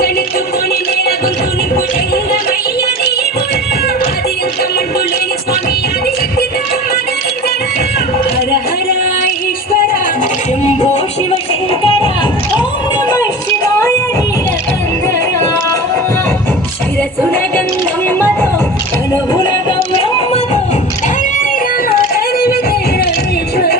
గంగనెత్తుకొని నేల గొంతు నింపు జంగమయ్య నీవురా ఆది అంతమంటూ లేని స్వామి ఆదిశక్తితో మదలించరా హర హర ఈశ్వర శంభో శివ శంకర ఓం నమః శివాయ నీలకంఠర శిరసున గంగమ్మతో కనుగుణ గౌరమ్మతో తనైనా తరిమితేన ఈశ్వర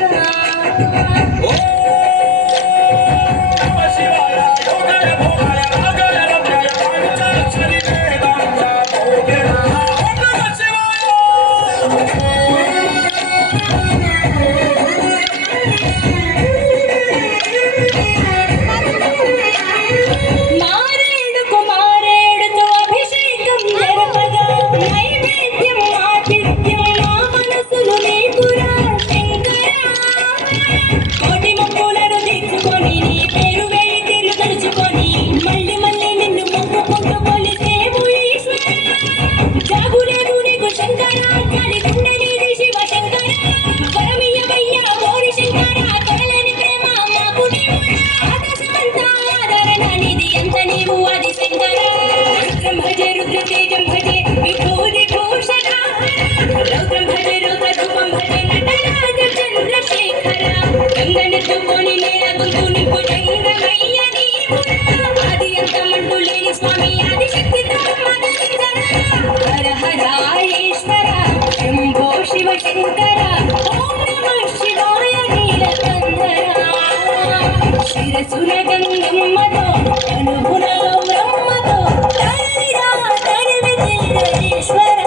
గంగనెత్తుకొని నేల గొంతు నింపు జంగమయ్య నీవురా ఆది అంతమంటూ లేని స్వామి ఆదిశక్తితో మదలించరా హర హర ఈశ్వర శంభో శివ శంకర ఓం నమః శివాయ నీలకంఠర శిరసున గంగమ్మతో అనుగుణ గౌరమ్మతో తనైనా తరిమితేన ఈశ్వర.